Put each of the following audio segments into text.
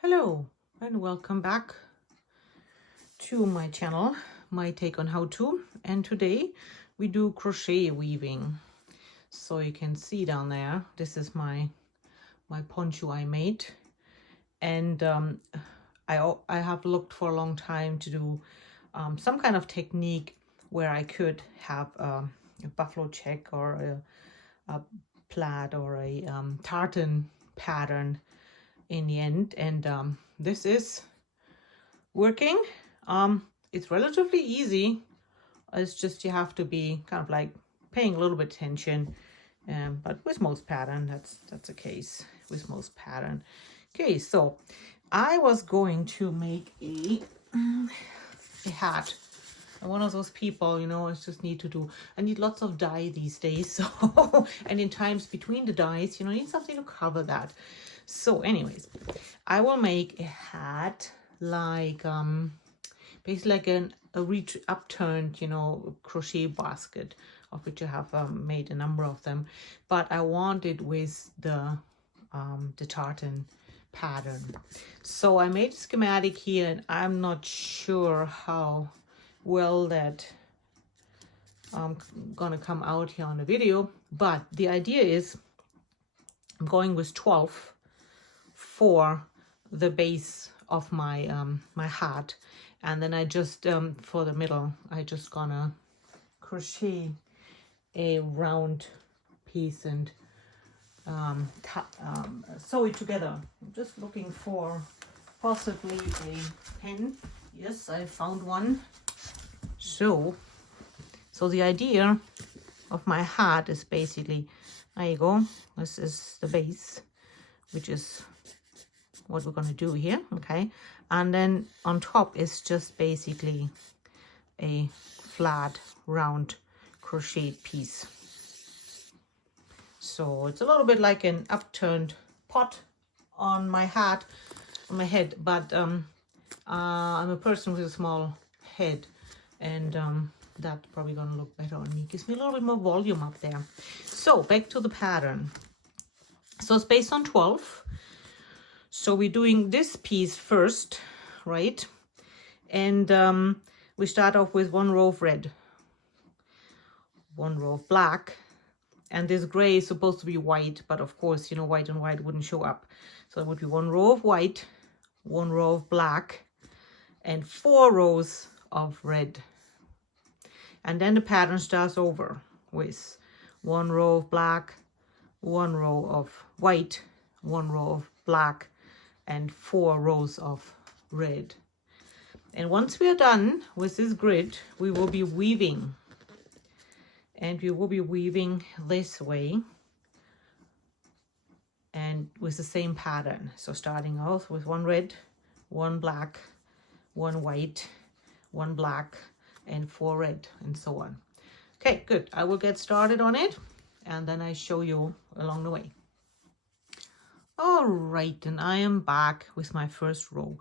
Hello and welcome back to my channel, my take on how to. And today we do crochet weaving. So you can see down there, this is my poncho I made. And I have looked for a long time to do some kind of technique where I could have a buffalo check or a plaid or a tartan pattern in the end. And this is working. It's relatively easy. It's just you have to be kind of like paying a little bit attention. But with most pattern, that's the case with most pattern. Okay, so I was going to make a hat. I'm one of those people, you know, I just need to do, I need lots of dye these days. So, and in times between the dyes, you know, I need something to cover that. So anyways, I will make a hat like, basically like a upturned, you know, crochet basket, of which I have made a number of them. But I want it with the tartan pattern. So I made a schematic here, and I'm not sure how well that gonna come out here on the video, but the idea is I'm going with 12 for the base of my my hat, and then I just for the middle I just gonna crochet a round piece and sew it together. I'm just looking for possibly a pen. Yes, I found one. So the idea of my hat is basically, there you go, this is the base, which is what we're going to do here, okay? And then on top is just basically a flat round crocheted piece. So it's a little bit like an upturned pot on my hat, on my head, but I'm a person with a small head, and that's probably gonna look better on me. Gives me a little bit more volume up there. So back to the pattern. So it's based on 12. So we're doing this piece first, right? And we start off with one row of red, one row of black, and this gray is supposed to be white, but of course, you know, white and white wouldn't show up. So it would be one row of white, one row of black, and 4 rows of red. And then the pattern starts over with one row of black, one row of white, one row of black, and 4 rows of red. And once we are done with this grid, we will be weaving. And we will be weaving this way and with the same pattern. So starting off with one red, one black, one white, one black, and 4 red, and so on. Okay, good. I will get started on it, and then I show you along the way. All right, and I am back with my first row.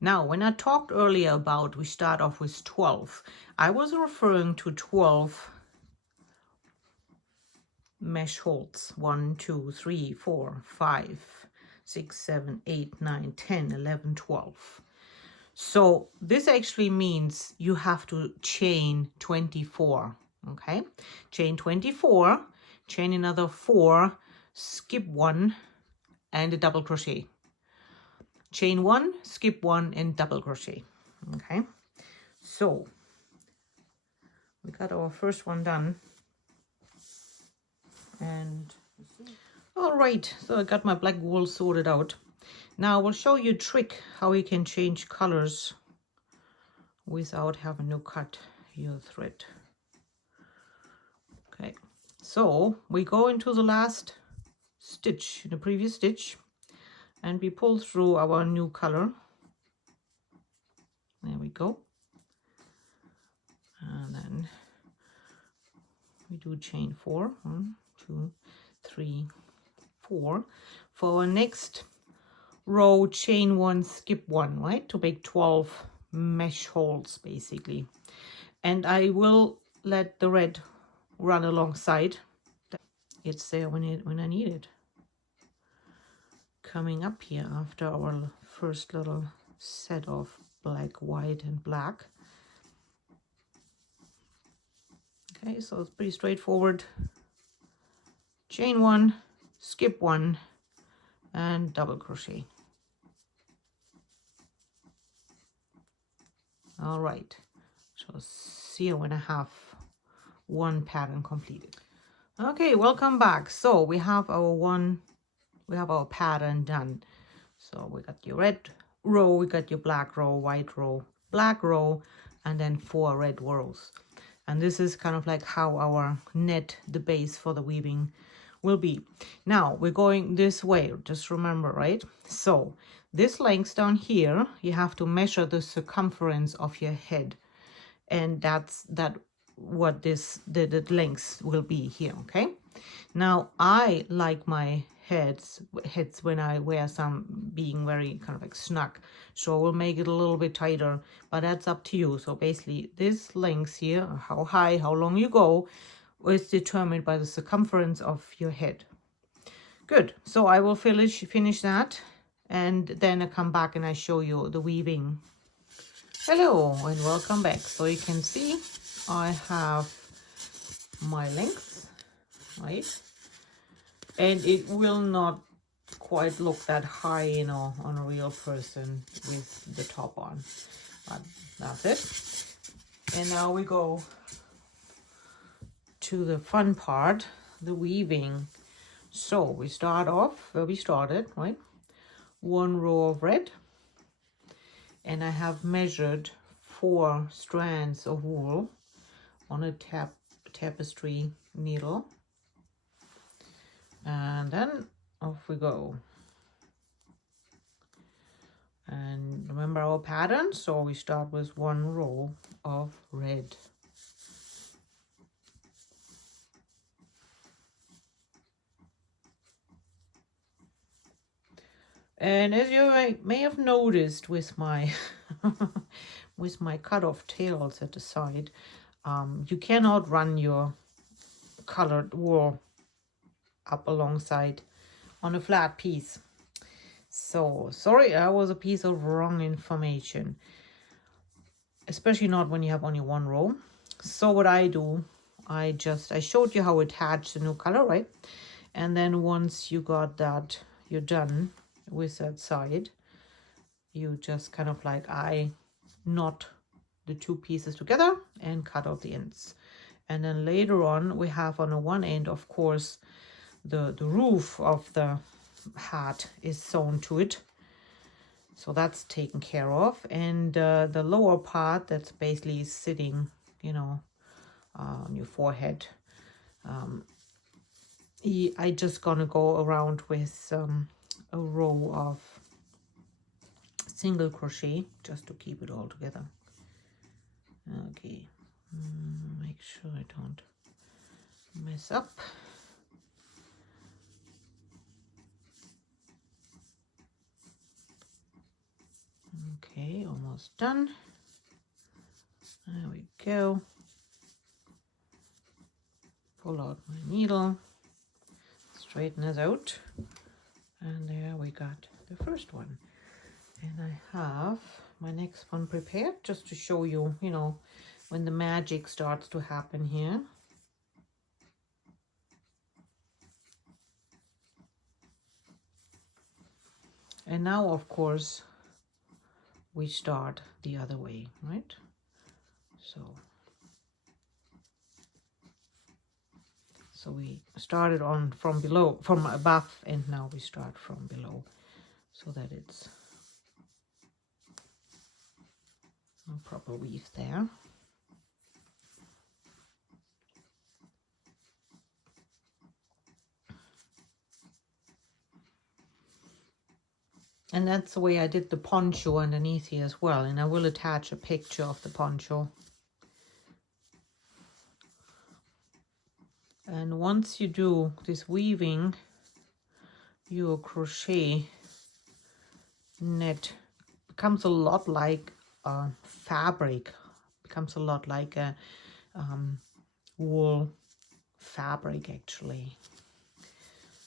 Now, when I talked earlier about we start off with 12, I was referring to 12 mesh holes. 1, 2, 3, 4, 5, 6, 7, 8, 9, 10, 11, 12. So this actually means you have to chain 24, okay? Chain 24, chain another 4, skip 1, and a double crochet. Chain 1, skip 1, and double crochet, okay? So we got our first one done. And all right, so I got my black wool sorted out. Now I will show you a trick how you can change colors without having to cut your thread. Okay, so we go into the last stitch, the previous stitch, and we pull through our new color. There we go. And then we do chain 4. 1, 2, 3, 4. For our next row, chain 1, skip 1, right, to make 12 mesh holes basically. And I will let the red run alongside. It's there when I need it. coming up here after our first little set of black, white, and black. Okay, so it's pretty straightforward. Chain one, skip one, and double crochet. All right, so see you when I have one pattern completed. Okay, welcome back. So we have our pattern done. So we got your red row, we got your black row, white row, black row, and then 4 red rows. And this is kind of like how our net, the base for the weaving, will be. Now we're going this way, just remember, right? So this length down here, you have to measure the circumference of your head, and that's what this the length will be here. Okay, now I like my heads when I wear some being very kind of like snug, so I will make it a little bit tighter, but that's up to you. So basically this length here, how high, how long you go, is determined by the circumference of your head. Good. So I will finish that, and then I come back and I show you the weaving. Hello and welcome back. So you can see I have my length, right? And it will not quite look that high, you know, on a real person with the top on. But that's it. And now we go to the fun part, the weaving. So we start off where we started, right? 1 row of red. And I have measured 4 strands of wool on a tapestry needle. And then off we go. And remember our pattern, so we start with 1 row of red. And as you may have noticed with my with my cut-off tails at the side, you cannot run your colored wool up alongside on a flat piece. So sorry, that was a piece of wrong information, especially not when you have only 1 row. So what I do, I showed you how to attach the new color, right? And then once you got that, you're done with that side, you just kind of like I knot the 2 pieces together and cut out the ends. And then later on we have on the one end, of course, the roof of the hat is sewn to it, so that's taken care of. And the lower part that's basically sitting, you know, on your forehead, I just gonna go around with a row of single crochet just to keep it all together. Okay, make sure I don't mess up. Okay, almost done. There we go. Pull out my needle, straighten it out, and there we got the first one. And I have my next one prepared just to show you, you know, when the magic starts to happen here. And now, of course, we start the other way, right? So we started on from below, from above, and now we start from below, so that it's a proper weave there. And that's the way I did the poncho underneath here as well. And I will attach a picture of the poncho. And once you do this weaving, your crochet net becomes a lot like fabric. Becomes a lot like a wool fabric, actually.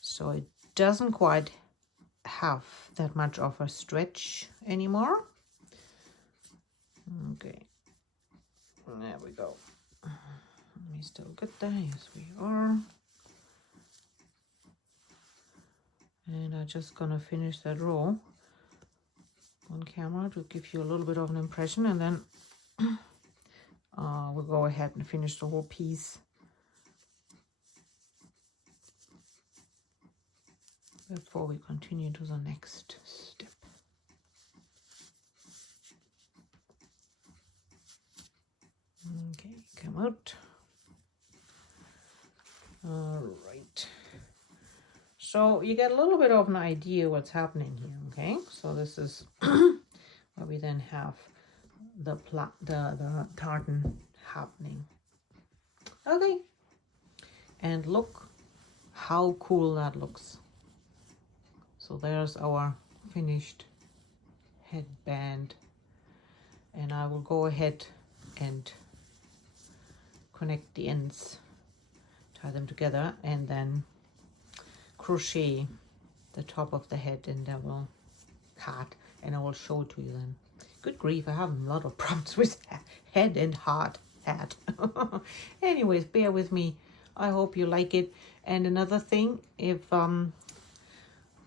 So it doesn't quite have that much of a stretch anymore. Okay, there we go. We still get there, yes we are. And I'm just gonna finish that row on camera to give you a little bit of an impression, and then we'll go ahead and finish the whole piece before we continue to the next step. Okay, come out. All right. So you get a little bit of an idea what's happening here, okay? So this is where we then have the tartan happening. Okay, and look how cool that looks. So there's our finished headband, and I will go ahead and connect the ends, tie them together, and then crochet the top of the head in double heart, and I will show it to you then. Good grief, I have a lot of problems with head and heart hat. Anyways, bear with me. I hope you like it. And another thing, if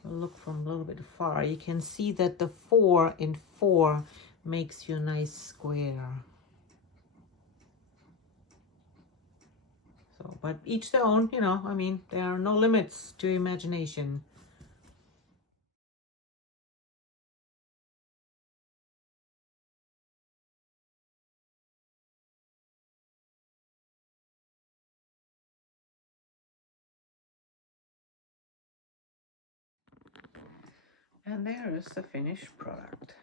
look from a little bit far, you can see that the 4 in 4 makes you a nice square. So, but each their own, you know, I mean, there are no limits to imagination. And there is the finished product.